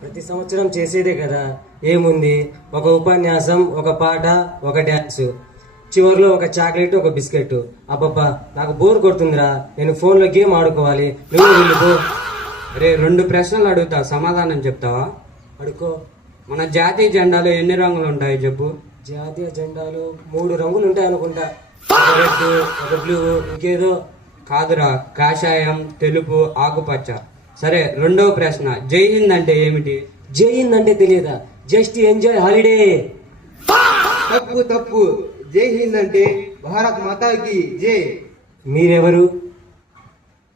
ప్రతి సంవత్సరం చేసేదే కదా, ఏముంది, ఒక ఉపన్యాసం, ఒక పాట, ఒక డ్యాన్స్, చివరిలో ఒక చాక్లెట్, ఒక బిస్కెట్. అబ్బబ్బా, నాకు బోర్ కొడుతుందిరా, నేను ఫోన్లో గేమ్ ఆడుకోవాలి, నువ్వు వెళ్ళిపో. రే, 2 ప్రశ్నలు అడుగుతా, సమాధానం చెప్తావా? అడుకో. మన జాతీయ జెండాలో ఎన్ని రంగులు ఉంటాయి చెప్పు? జాతీయ జెండాలు 3 రంగులు ఉంటాయి అనుకుంటా. ఒక రెడ్, ఒక బ్లూ, ఇంకేదో. కాదురా, కాషాయం, తెలుపు, ఆకుపచ్చ. సరే, రెండవ ప్రశ్న, జై హింద్ అంటే ఏమిటి? జై హింద్ అంటే తెలియదా? Just enjoy holiday. తప్పు తప్పు. జై హింద్ అంటే భారత్ మాతాకి జై. మీరెవరు?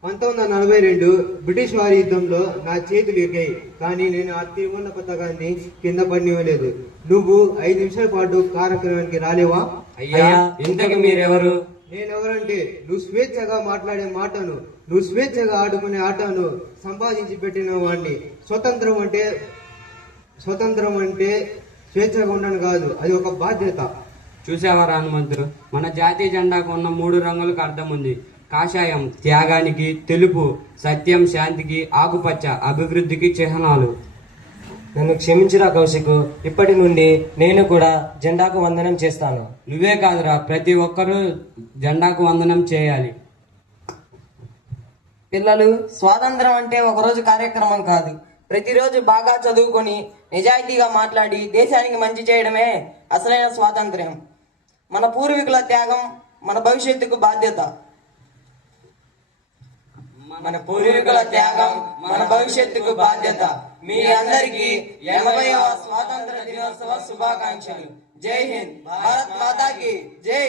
1942 బ్రిటిష్ వారి యుద్ధంలో నా చేతులు ఇరిగాయి, కానీ నేను ఆ తిరుమల పతాకాన్ని కింద పడినివ్వలేదు. నువ్వు 5 నిమిషాల పాటు కార్యక్రమానికి రాలేవా? అయ్యా, ఇంతకు మీరెవరు? నేనెవరంటే, నువ్వు స్వేచ్ఛగా మాట్లాడే మాటను, నువ్వు స్వేచ్ఛగా ఆడుకునే ఆటను సంపాదించి పెట్టిన వాడిని. స్వతంత్రం అంటే స్వేచ్ఛగా ఉండను కాదు, అది ఒక బాధ్యత. చూసావా హనుమంతుడు, మన జాతీయ జెండాకు ఉన్న 3 రంగులకు అర్థం ఉంది. కాషాయం త్యాగానికి, తెలుపు సత్యం శాంతికి, ఆకుపచ్చ అభివృద్ధికి చిహ్నాలు. నన్ను క్షమించురా కౌశిక్, ఇప్పటి నుండి నేను కూడా జెండాకు వందనం చేస్తాను. నువ్వే కాదురా, ప్రతి ఒక్కరూ జెండాకు వందనం చేయాలి. పిల్లలు, స్వాతంత్రం అంటే ఒకరోజు కార్యక్రమం కాదు. ప్రతిరోజు బాగా చదువుకొని నిజాయితీగా మాట్లాడి దేశానికి మంచి చేయడమే అసలైన స్వాతంత్ర్యం. మన పూర్వీకుల త్యాగం మన భవిష్యత్తుకు బాధ్యత. మన పూర్వీకుల త్యాగం మన భవిష్యత్తుకు బాధ్యత. మీ అందరికీ 80వ స్వాతంత్ర దినోత్సవ శుభాకాంక్షలు. జై హింద్. భారత్ మాతాకి జై.